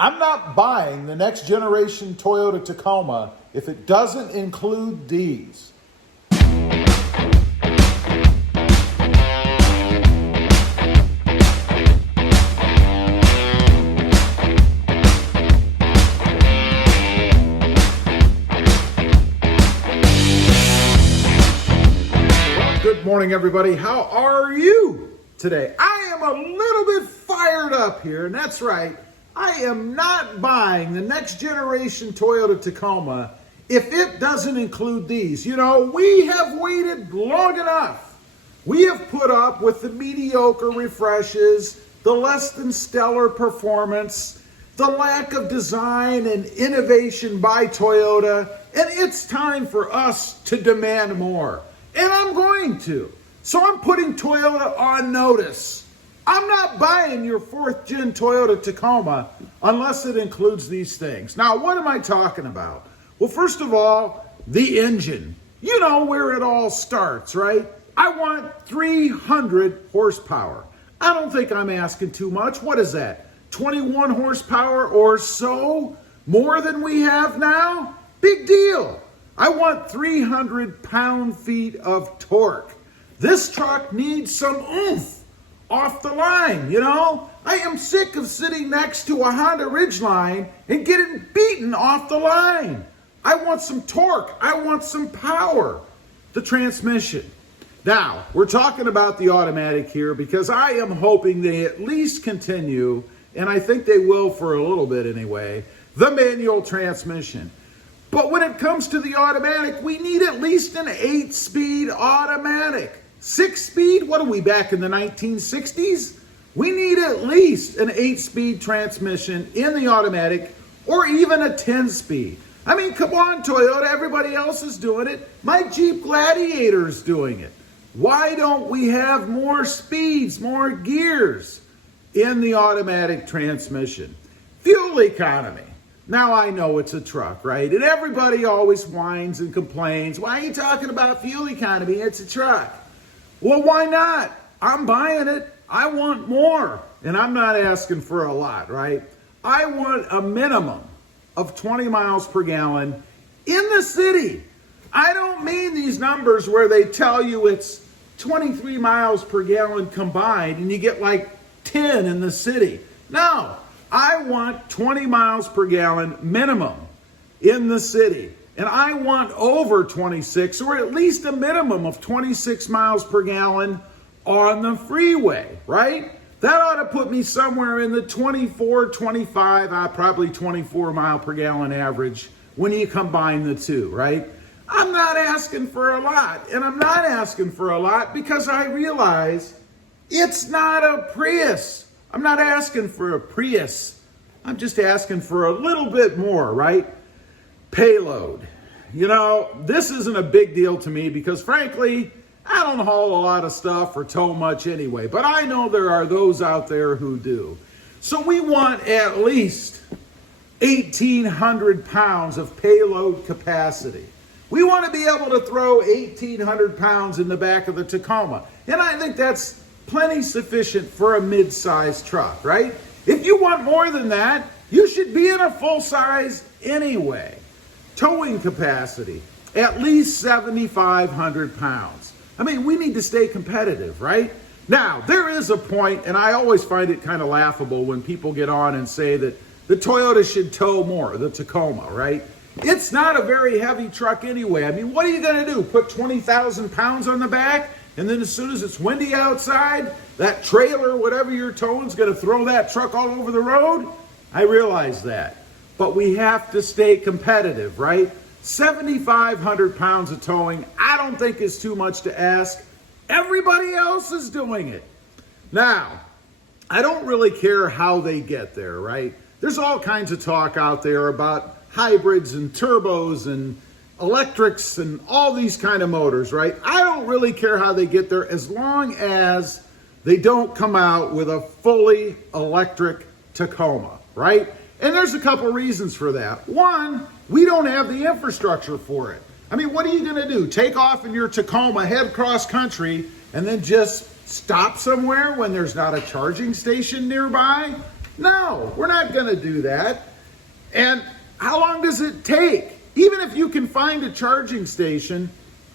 I'm not buying the next generation Toyota Tacoma if it doesn't include these. Good morning, everybody. How are you today? I am a little bit fired up here, and that's right. I am not buying the next generation Toyota Tacoma if it doesn't include these. You know, we have waited long enough. We have put up with the mediocre refreshes, the less than stellar performance, the lack of design and innovation by Toyota, and it's time for us to demand more. And I'm going to. So I'm putting Toyota on notice. I'm not buying your 4th gen Toyota Tacoma unless it includes these things. Now, what am I talking about? Well, first of all, the engine. You know where it all starts, right? I want 300 horsepower. I don't think I'm asking too much. What is that? 21 horsepower or so? More than we have now? Big deal. I want 300 pound-feet of torque. This truck needs some oomph off the line, you know? I am sick of sitting next to a Honda Ridgeline and getting beaten off the line. I want some torque. I want some power. The transmission. Now, we're talking about the automatic here because I am hoping they at least continue, and I think they will for a little bit anyway, the manual transmission. But when it comes to the automatic, we need at least an 8-speed automatic. 6-speed? What are we, back in the 1960s? We need at least an 8-speed transmission in the automatic, or even a 10-speed. I mean, come on, Toyota, everybody else is doing it. My Jeep Gladiator is doing it. Why don't we have more speeds, more gears in the automatic transmission? Fuel economy. Now, I know it's a truck, right? And everybody always whines and complains. Why are you talking about fuel economy? It's a truck. Well, why not? I'm buying it. I want more. And I'm not asking for a lot, right? I want a minimum of 20 miles per gallon in the city. I don't mean these numbers where they tell you it's 23 miles per gallon combined and you get like 10 in the city. No. I want 20 miles per gallon minimum in the city. And I want over 26, or at least a minimum of 26 miles per gallon on the freeway, right? That ought to put me somewhere in the 24, 25, probably 24 mile per gallon average when you combine the two, right? I'm not asking for a lot. And I'm not asking for a lot because I realize it's not a Prius. I'm not asking for a Prius. I'm just asking for a little bit more, right? Payload. You know, this isn't a big deal to me because, frankly, I don't haul a lot of stuff or tow much anyway. But I know there are those out there who do. So we want at least 1,800 pounds of payload capacity. We want to be able to throw 1,800 pounds in the back of the Tacoma. And I think that's plenty sufficient for a mid-size truck, right? If you want more than that, you should be in a full size anyway. Towing capacity, at least 7,500 pounds. I mean, we need to stay competitive, right? Now, there is a point, and I always find it kind of laughable when people get on and say that the Toyota should tow more, the Tacoma, right? It's not a very heavy truck anyway. I mean, what are you going to do? Put 20,000 pounds on the back? And then as soon as it's windy outside, that trailer, whatever you're towing, is going to throw that truck all over the road? I realize that. But we have to stay competitive, right? 7,500 pounds of towing, I don't think is too much to ask. Everybody else is doing it. Now, I don't really care how they get there, right? There's all kinds of talk out there about hybrids and turbos and electrics and all these kind of motors, right? I don't really care how they get there as long as they don't come out with a fully electric Tacoma, right? And there's a couple reasons for that. One, we don't have the infrastructure for it. I mean, what are you going to do? Take off in your Tacoma, head cross country, and then just stop somewhere when there's not a charging station nearby? No, we're not going to do that. And how long does it take? Even if you can find a charging station,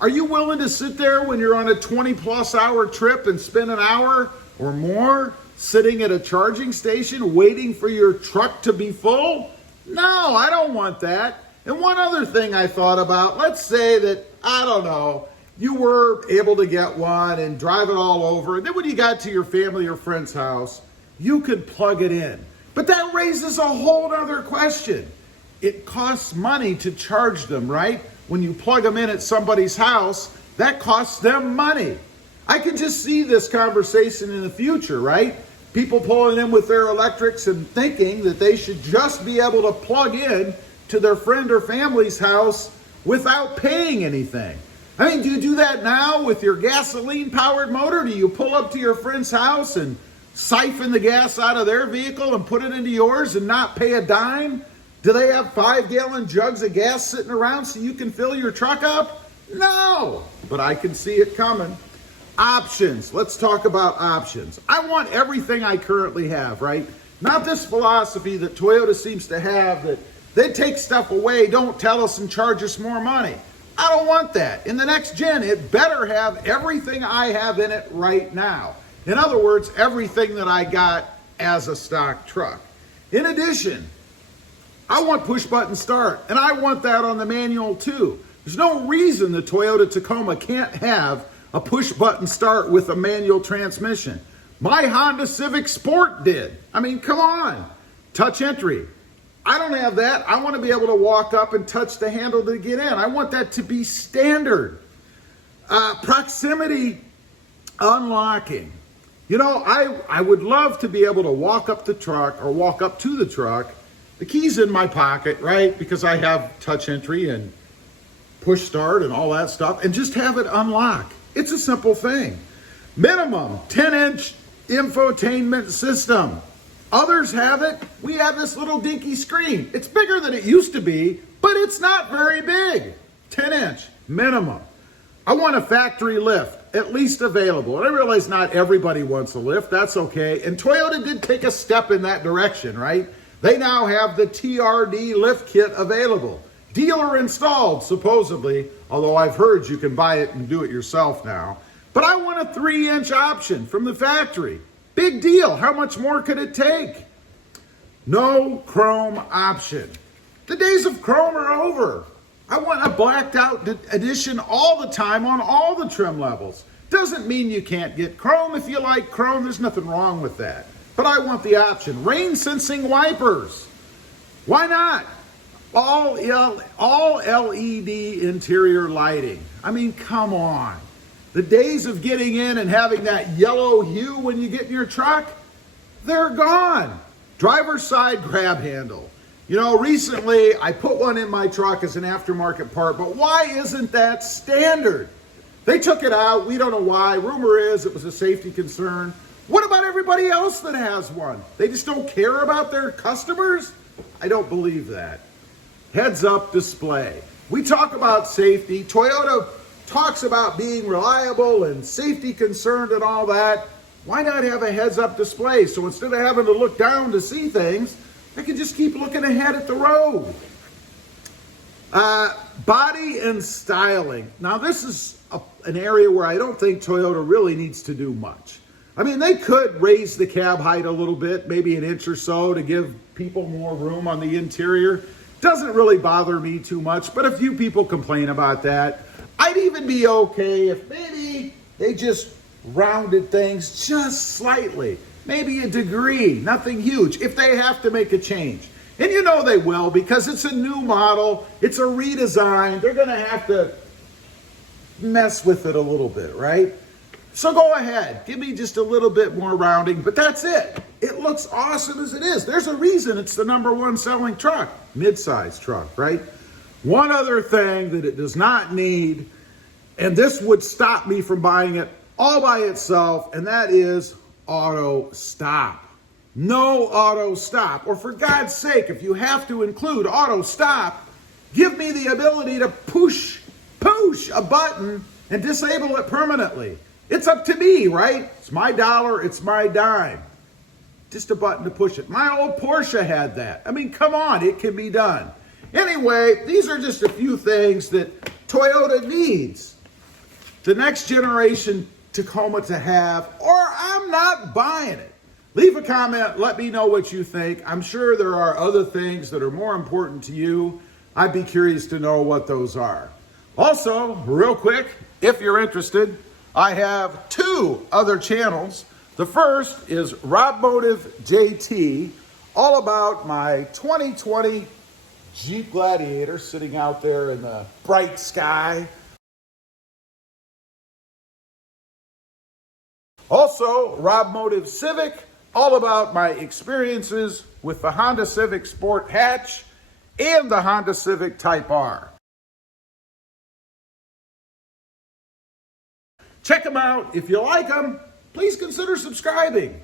are you willing to sit there when you're on a 20+ hour trip and spend an hour or more sitting at a charging station waiting for your truck to be full? No, I don't want that. And one other thing I thought about, let's say that, I don't know, you were able to get one and drive it all over, and then when you got to your family or friend's house, you could plug it in. But that raises a whole other question. It costs money to charge them, right? When you plug them in at somebody's house, that costs them money. I can just see this conversation in the future, right? People pulling in with their electrics and thinking that they should just be able to plug in to their friend or family's house without paying anything. I mean, do you do that now with your gasoline-powered motor? Do you pull up to your friend's house and siphon the gas out of their vehicle and put it into yours and not pay a dime? Do they have 5-gallon jugs of gas sitting around so you can fill your truck up? No, but I can see it coming. Options. Let's talk about options. I want everything I currently have, right? Not this philosophy that Toyota seems to have that they take stuff away, don't tell us, and charge us more money. I don't want that. In the next gen, it better have everything I have in it right now. In other words, everything that I got as a stock truck. In addition, I want push button start, and I want that on the manual too. There's no reason the Toyota Tacoma can't have a push button start with a manual transmission. My Honda Civic Sport did. I mean, come on. Touch entry. I don't have that. I want to be able to walk up and touch the handle to get in. I want that to be standard. Proximity unlocking. You know, I would love to be able to walk up the truck or walk up to the truck. The key's in my pocket, right? Because I have touch entry and push start and all that stuff, and just have it unlock. It's a simple thing. Minimum 10-inch infotainment system. Others have it. We have this little dinky screen. It's bigger than it used to be, but it's not very big. 10-inch minimum. I want a factory lift, at least available. And I realize not everybody wants a lift. That's okay. And Toyota did take a step in that direction, right? They now have the TRD lift kit available. Dealer installed, supposedly, although I've heard you can buy it and do it yourself now. But I want a 3-inch option from the factory. Big deal. How much more could it take? No chrome option. The days of chrome are over. I want a blacked out edition all the time on all the trim levels. Doesn't mean you can't get chrome if you like chrome. There's nothing wrong with that. But I want the option. Rain sensing wipers. Why not? All LED interior lighting. I mean, come on. The days of getting in and having that yellow hue when you get in your truck, they're gone. Driver's side grab handle. You know, recently I put one in my truck as an aftermarket part, but why isn't that standard? They took it out. We don't know why. Rumor is it was a safety concern. What about everybody else that has one? They just don't care about their customers? I don't believe that. Heads-up display. We talk about safety. Toyota talks about being reliable and safety concerned and all that. Why not have a heads-up display? So instead of having to look down to see things, I can just keep looking ahead at the road. Body and styling. Now this is an area where I don't think Toyota really needs to do much. I mean, they could raise the cab height a little bit, maybe an inch or so to give people more room on the interior. Doesn't really bother me too much, but a few people complain about that. I'd even be okay if maybe they just rounded things just slightly, maybe a degree, nothing huge, if they have to make a change. And you know they will, because it's a new model, it's a redesign, they're gonna have to mess with it a little bit, right? So go ahead, give me just a little bit more rounding, but that's it. It looks awesome as it is. There's a reason it's the #1 selling truck, mid-size truck, right? One other thing that it does not need, and this would stop me from buying it all by itself, and that is auto stop. No auto stop, or for God's sake, if you have to include auto stop, give me the ability to push a button and disable it permanently. It's up to me, right? It's my dollar, it's my dime. just a button to push it. My old Porsche had that. I mean, come on, it can be done. Anyway, these are just a few things that Toyota needs the next generation Tacoma to have, or I'm not buying it. Leave a comment, let me know what you think. I'm sure there are other things that are more important to you. I'd be curious to know what those are. Also, real quick, if you're interested, I have 2 other channels. The first is RobMotive JT, all about my 2020 Jeep Gladiator sitting out there in the bright sky. Also, RobMotive Civic, all about my experiences with the Honda Civic Sport Hatch and the Honda Civic Type R. Check them out. If you like them, please consider subscribing.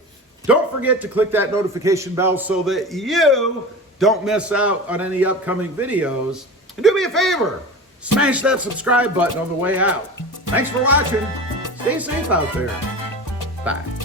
Don't forget to click that notification bell so that you don't miss out on any upcoming videos. And do me a favor, smash that subscribe button on the way out. Thanks for watching. Stay safe out there. Bye.